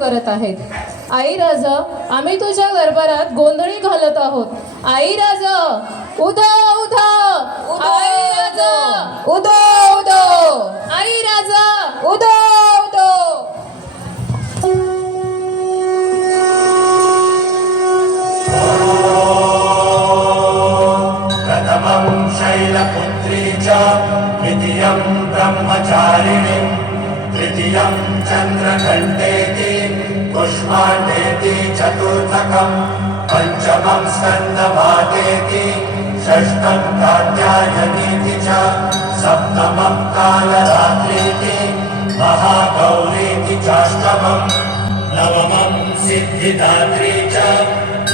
करत आहेत. आई राज आम्ही तुझ्या दरबारात गोंधळी घालत आहोत. आई राज उदो उधो आई राज. उदो उदो. आई राज. उदो उदो. प्रथमं शैलपुत्री च द्वितीयं ब्रह्मचारिणी द्वितीयम् चन्द्रखण्डेति पुष्पाण्डेति चतुर्थकम् पञ्चमम् स्कन्दवादेति षष्ठम् कात्यायनीति च सप्तमम् कालरात्रीति महागौरीति चाष्टमम् नवमम् सिद्धिदात्री च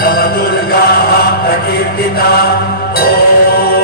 नवदुर्गाः प्रकीर्तिता। ओ